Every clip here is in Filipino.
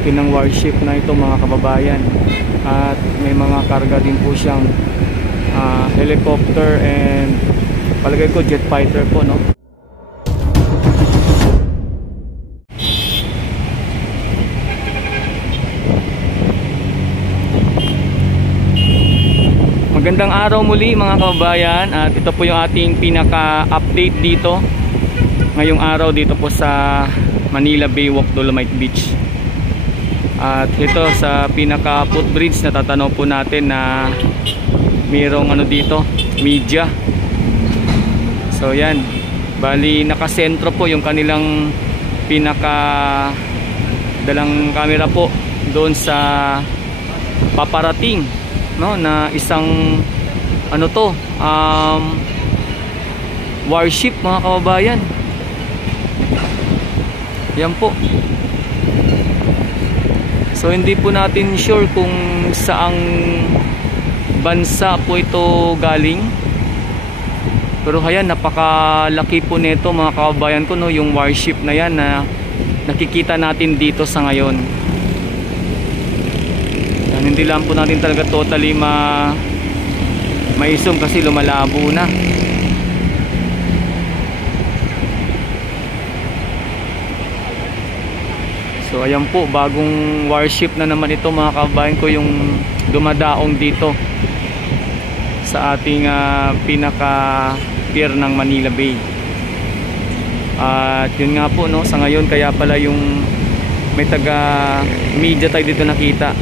laki ng warship na ito mga kababayan. At may mga karga din po siyang helicopter and palagay ko jet fighter po, no? Magandang araw muli mga kababayan, at ito po yung ating pinaka-update dito ngayong araw dito po sa Manila Baywalk, Dolomite Beach. At ito sa pinaka footbridge, natatanaw po natin na mayroong ano dito, media. So yan, bali nakasentro po yung kanilang pinaka dalang camera po doon sa paparating, no, na isang ano to, warship mga kababayan. Yan po. So hindi po natin sure kung saang bansa po ito galing, pero ayan, napakalaki po nito mga kababayan ko, no, yung warship na yan na nakikita natin dito sa ngayon. Yan, hindi lang po natin talaga totally ma-zoom kasi lumalabo na. So ayan po, bagong warship na naman ito mga kababayan ko, yung dumadaong dito sa ating pinaka pier ng Manila Bay. At yun nga po, no, sa ngayon kaya pala yung may taga media tayo dito nakita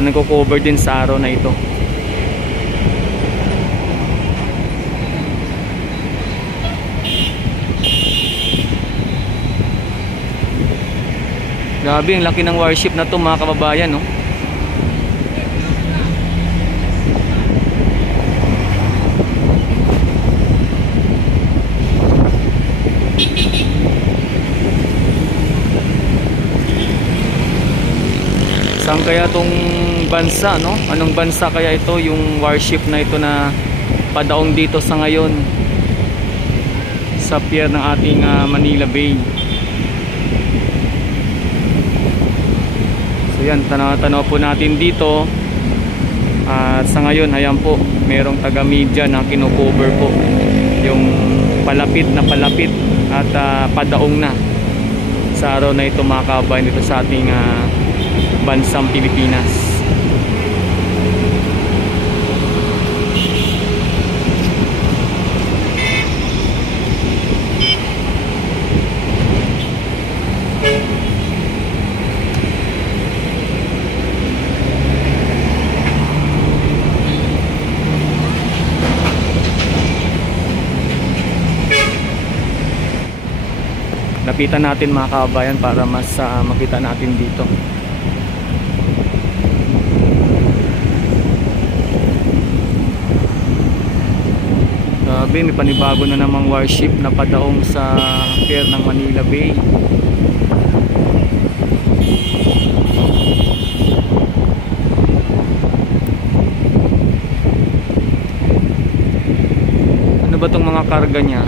na nagko-cover din sa araw na ito. Grabe, ang laki ng warship na to mga kababayan, no? Saan kaya tong bansa, no? Anong bansa kaya ito, yung warship na ito na padaong dito sa ngayon sa pier ng ating Manila Bay. So yan, tanaw po natin dito. At sa ngayon, ayan po, merong taga-media na kino-cover po yung palapit at padaong na sa araw na ito mga kababayan dito sa ating bansang Pilipinas. Lapitan natin mga kababayan para mas makita natin dito. Grabe, may panibago na namang warship na padaong sa pier ng Manila Bay. Ano ba tong mga karga niya?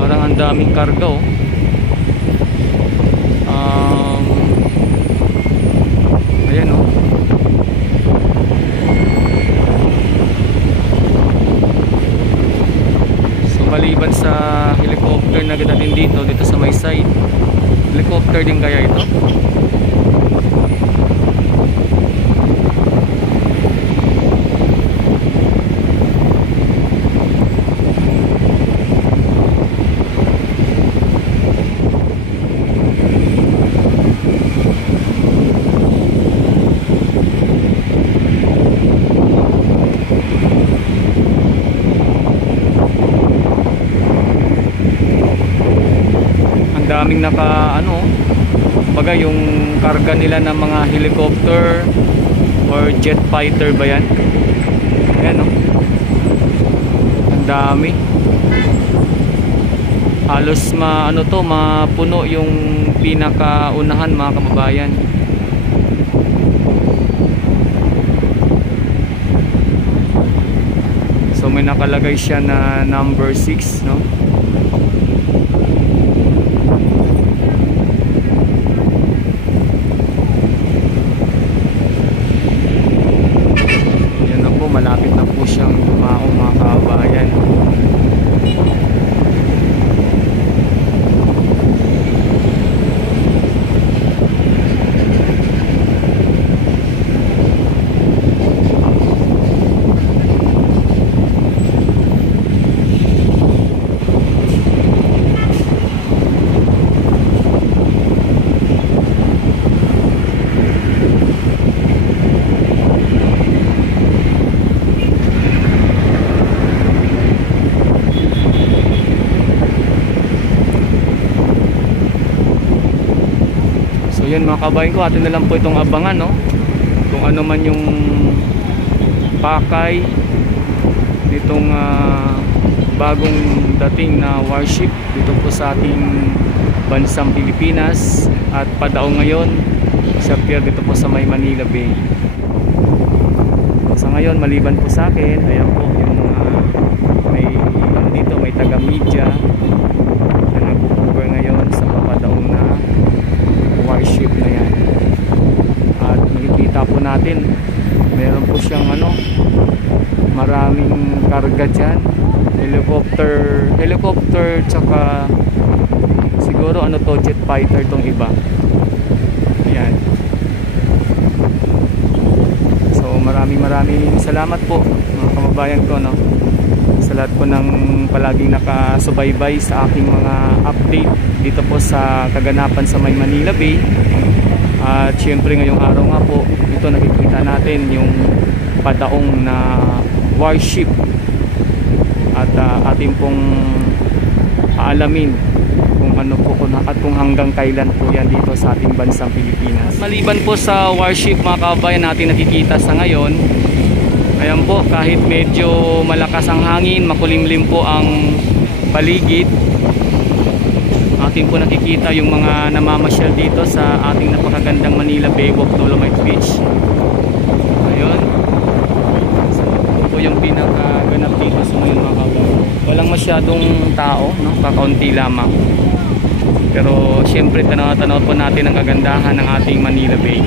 Parang ang daming karga, oh. Ayan, oh. So maliban sa helicopter na natin dito sa may side, helicopter din kaya ito? Daming baga yung karga nila ng mga helicopter or jet fighter ba yan? Ayan, no? Ang dami. Halos mapuno yung pinakaunahan mga kababayan. So may nakalagay siya na number 6, no? yun mga kabayan ko, atin na lang po itong abangan, no? Kung ano man yung pakay nitong bagong dating na warship dito po sa ating bansang Pilipinas at padaong ngayon sa pier dito po sa may Manila Bay. Sa ngayon, maliban po sa akin, ayan po yung may dito, may taga media na nagpo-cover ngayon sa papadaong na warship na yan. At makikita po natin meron po siyang maraming karga dyan, helicopter tsaka siguro to, jet fighter tong iba. Ayan. So maraming salamat po mga kababayan ko, no, sa lahat po ng palaging nakasubaybay sa aking mga update dito po sa kaganapan sa may Manila Bay. At syempre ngayong araw nga po ito nakikita natin yung padaong na warship at ating pong aalamin kung ano po at kung hanggang kailan po yan dito sa ating bansang Pilipinas. Maliban po sa warship mga kababayan natin nakikita sa ngayon, ayan po, kahit medyo malakas ang hangin, makulimlim po ang paligid, atin po nakikita yung mga namamasyal dito sa ating napakagandang Manila Baywalk Dolomite Beach. Ayun. So, ito po yung pinakaganap dito sa ngayon mga kababayan. Walang masyadong tao, no? Kakaunti lamang. Pero syempre tanaw po natin ang kagandahan ng ating Manila Bay.